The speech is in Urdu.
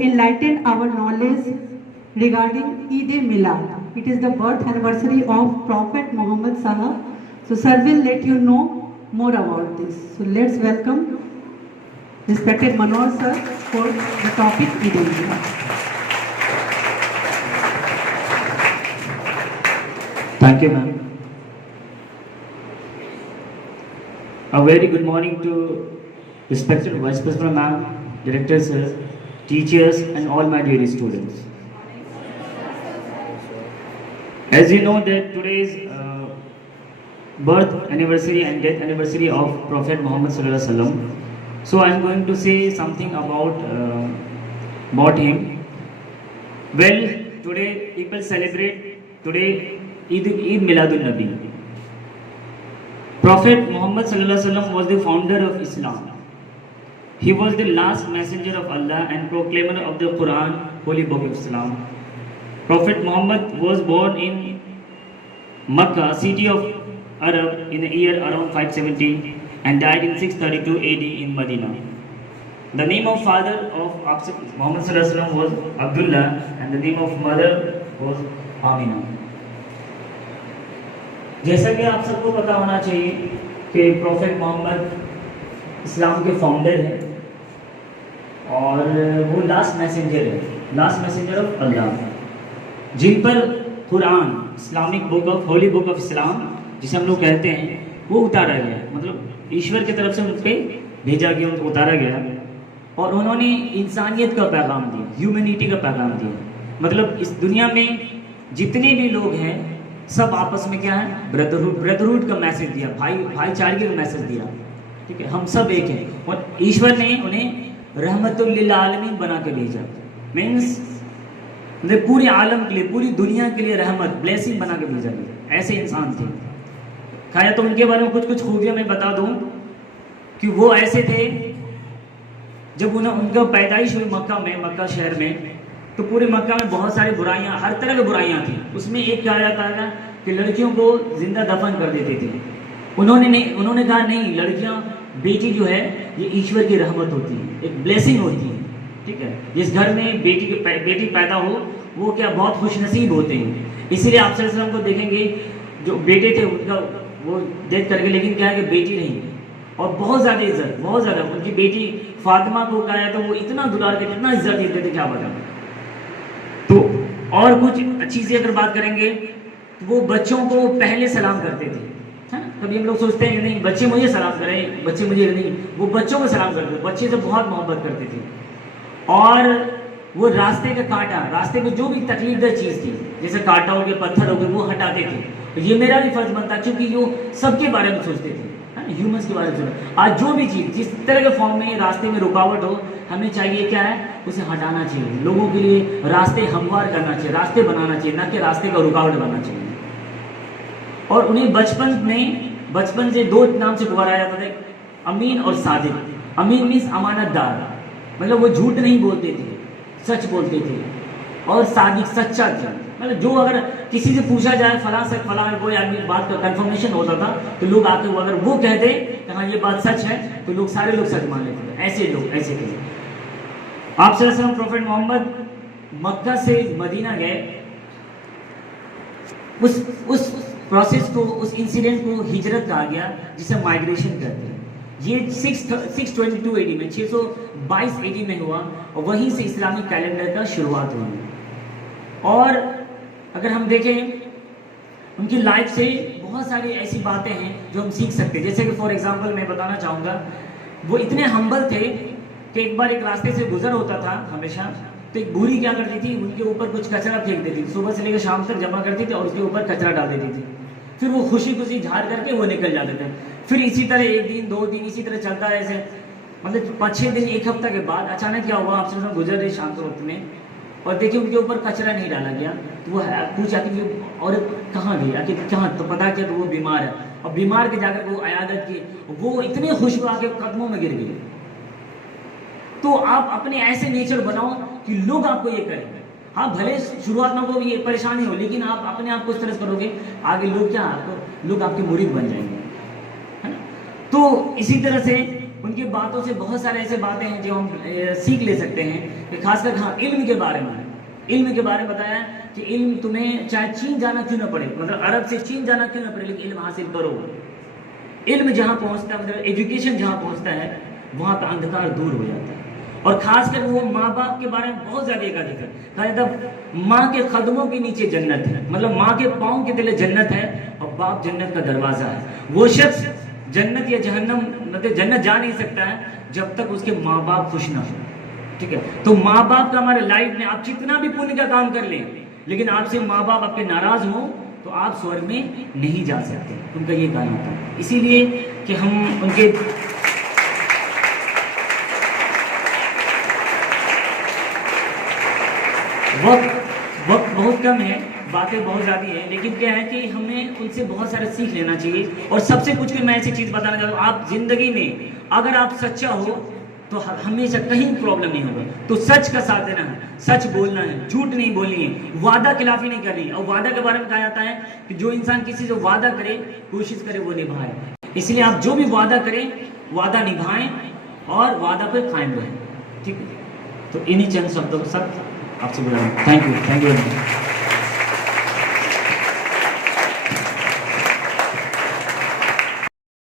enlighten our knowledge regarding Eid-e-Milad. It is the birth anniversary of Prophet Muhammad Sahab. So sir will let you know more about this. So let's welcome respected Manoj sir for the topic Eid-e-Milad. Thank you, ma'am. A very good morning to respected Vice Principal ma'am, directors, sir, teachers, and all my dear students. As you know that today is birth anniversary and death anniversary of Prophet Muhammad Sallallahu Alaihi Wasallam. So I am going to say something about him. Well, today people celebrate today Eid Miladun Nabi. Prophet Muhammad Sallallahu Alaihi Wasallam was the founder of Islam. He was the last messenger of Allah and proclaimer of the Quran, Holy Book of Islam. Prophet Muhammad was born in Makkah, city of Arab, in the year around 570 and died in 632 AD in Medina. The name of father of Muhammad Sallallahu Alaihi Wasallam was Abdullah and the name of mother was Amina. جیسا کہ آپ سب کو پتا ہونا چاہیے کہ پروفیٹ محمد اسلام کے فاؤنڈر ہیں اور وہ لاسٹ میسنجر آف اللہ، جن پر قرآن Islamic book of holy book of اسلام جسے ہم لوگ کہتے ہیں وہ اتارا گیا، مطلب ایشور کی طرف سے ان پہ بھیجا گیا، ان کو اتارا گیا اور انہوں نے انسانیت کا پیغام دیا، ہیومینٹی کا پیغام دیا. مطلب اس دنیا میں جتنے بھی لوگ ہیں سب آپس میں کیا ہے، بردرہوڈ کا میسج دیا، بھائی چارگی کا میسج دیا. ٹھیک ہے، ہم سب ایک ہیں اور ایشور نے انہیں رحمت للعالمین بنا کے بھیجا. مینس پورے عالم کے لیے، پوری دنیا کے لیے رحمت، بلیسنگ بنا کے بھیجا گیا. ایسے انسان تھے. کھایا تو ان کے بارے میں کچھ خوبیاں میں بتا دوں کہ وہ ایسے تھے، جب ان کا پیدائش ہوئی مکہ شہر میں، تو پورے مکہ میں بہت ساری برائیاں، ہر طرح کی برائیاں تھیں. اس میں ایک کہا جاتا ہے کہ لڑکیوں کو زندہ دفن کر دیتے تھے. انہوں نے کہا نہیں، لڑکیاں، بیٹی جو ہے یہ ایشور کی رحمت ہوتی ہے، ایک بلیسنگ ہوتی ہے. ٹھیک ہے، جس گھر میں بیٹی پیدا ہو وہ کیا بہت خوش نصیب ہوتے ہیں. اسی لیے آپ صلی اللہ علیہ وسلم کو دیکھیں گے، جو بیٹے تھے ان کا وہ ڈیتھ کر کے، لیکن کیا ہے کہ بیٹی نہیں، اور بہت زیادہ عزت، بہت زیادہ. ان کی بیٹی فاطمہ کو کہا ہے تو وہ اتنا دلار کے اتنا عزت دیتے تھے، کیا بتا. تو اور کچھ چیزیں اگر بات کریں گے تو وہ بچوں کو پہلے سلام کرتے تھے. کبھی ہم لوگ سوچتے ہیں کہ نہیں بچے مجھے سلام کریں، بچے مجھے نہیں، وہ بچوں کو سلام کرتے تھے. بچے سے بہت محبت کرتے تھے. اور وہ راستے کا کانٹا، راستے میں جو بھی تکلیف دہ چیز تھی، جیسے کانٹا ہو گیا، پتھر ہو گئے، وہ ہٹاتے تھے. یہ میرا بھی فرض بنتا، کیونکہ جو سب کے بارے میں سوچتے تھے، ہیومنس کے بارے میں سوچتے. آج جو بھی چیز جس طرح کے فارم میں راستے میں رکاوٹ ہو، ہمیں چاہیے کیا ہے، اسے ہٹانا چاہیے. لوگوں کے لیے راستے ہموار کرنا چاہیے، راستے بنانا چاہیے، نہ کہ راستے کا رکاوٹ بننا چاہیے. اور انہیں بچپن سے دو نام سے پکارا جاتا تھا، امین اور صادق. امین مینس امانت دار، مطلب وہ جھوٹ نہیں بولتے تھے، سچ بولتے تھے. اور صادق سچا تھا، مطلب جو اگر کسی سے پوچھا جائے فلاں کوئی آدمی بات کا کنفرمیشن ہوتا تھا تو لوگ آ کے اگر وہ کہہ دے کہ ہاں یہ بات سچ ہے تو سارے لوگ سچ مان لیتے تھے. ایسے لوگ ایسے تھے. آپ صلی اللہ علیہ وسلم پروفیٹ محمد مکہ سے مدینہ گئے. اس پروسیس کو، اس انسیڈنٹ کو ہجرت کہا گیا، جسے مائگریشن کہتے ہیں. یہ 622 AD میں 622 AD میں ہوا اور وہیں سے اسلامی کیلنڈر کا شروعات ہوئی. اور اگر ہم دیکھیں ان کی لائف سے بہت ساری ایسی باتیں ہیں جو ہم سیکھ سکتے ہیں. جیسے کہ فار ایگزامپل میں بتانا چاہوں گا، وہ اتنے ہمبل تھے کہ ایک بار ایک راستے سے گزر ہوتا تھا ہمیشہ، تو ایک بوڑھی کیا کرتی تھی، ان کے اوپر کچھ کچرا پھینک دیتی تھی. صبح سے لے کے شام تک جمع کرتی تھی اور اس کے اوپر کچرا ڈال دیتی تھی. پھر وہ خوشی جھاڑ کر کے وہ نکل جاتے تھے. پھر اسی طرح ایک دن، دو دن اسی طرح چلتا ہے. ایسے مطلب 5-6 دن، ایک ہفتہ کے بعد اچانک کیا ہوا، آپ سے گزر رہے شام کے وقت میں اور دیکھیں ان کے اوپر کچرا نہیں ڈالا گیا. تو وہ پوچھا کہ عورت کہاں گئی، آخر کہاں، تو پتا کیا تو وہ بیمار ہے. اور بیمار کے جا کر وہ عیادت کی، وہ اتنے خوش ہوا کہ قدموں میں گر گئی. تو آپ اپنے ایسے نیچر بناؤ کہ لوگ آپ کو یہ کریں. ہاں بھلے شروعات میں کو یہ پریشانی ہو، لیکن آپ اپنے آپ کو اس طرح کرو گے، آگے لوگ آپ کے مرید بن جائیں گے، ہے نا. تو اسی طرح سے ان کی باتوں سے بہت سارے ایسے باتیں ہیں جو ہم سیکھ لے سکتے ہیں. کہ خاص کر ہاں علم کے بارے میں بتایا کہ علم تمہیں چاہے چین جانا کیوں نہ پڑے، مطلب عرب سے چین جانا کیوں نہ پڑے، لیکن علم حاصل کرو. علم جہاں پہنچتا ہے، مطلب ایجوکیشن جہاں پہنچتا ہے وہاں پہ اندھکار دور ہو جاتا ہے. اور خاص کر وہ ماں باپ کے بارے میں بہت زیادہ کا ذکر کہا جاتا ہے، ماں کے قدموں کے نیچے جنت ہے، مطلب ماں کے پاؤں کے تلے جنت ہے اور باپ جنت کا دروازہ ہے. وہ شخص جنت یا جہنم مطلب جنت جا نہیں سکتا ہے جب تک اس کے ماں باپ خوش نہ ہو. ٹھیک ہے، تو ماں باپ کا ہمارے لائف میں آپ جتنا بھی پونیہ کا کام کر لیں، لیکن آپ سے ماں باپ آپ کے ناراض ہوں تو آپ سورگ میں نہیں جا سکتے. ان کا یہ کہنا ہوتا ہے. اسی لیے کہ ہم ان کے وقت بہت کم ہے، باتیں بہت زیادہ ہیں، لیکن کیا ہے کہ ہمیں ان سے بہت سارا سیکھ لینا چاہیے. اور سب سے کچھ میں ایسی چیز بتانا چاہتا ہوں، آپ زندگی میں اگر آپ سچا ہو تو ہمیشہ کہیں پرابلم نہیں ہوگا. تو سچ کا ساتھ دینا ہے، سچ بولنا ہے، جھوٹ نہیں بولنی ہے، وعدہ خلافی نہیں کرنی. اور وعدہ کے بارے میں کہا جاتا ہے کہ جو انسان کسی سے وعدہ کرے کوشش کرے وہ نبھائے. اس لیے آپ جو بھی وعدہ کریں وعدہ نبھائیں اور وعدہ پہ قائم رہیں. ٹھیک ہے، تو انہی چند شبدوں کے ساتھ آپ سے بلا رہا ہوں. Thank you.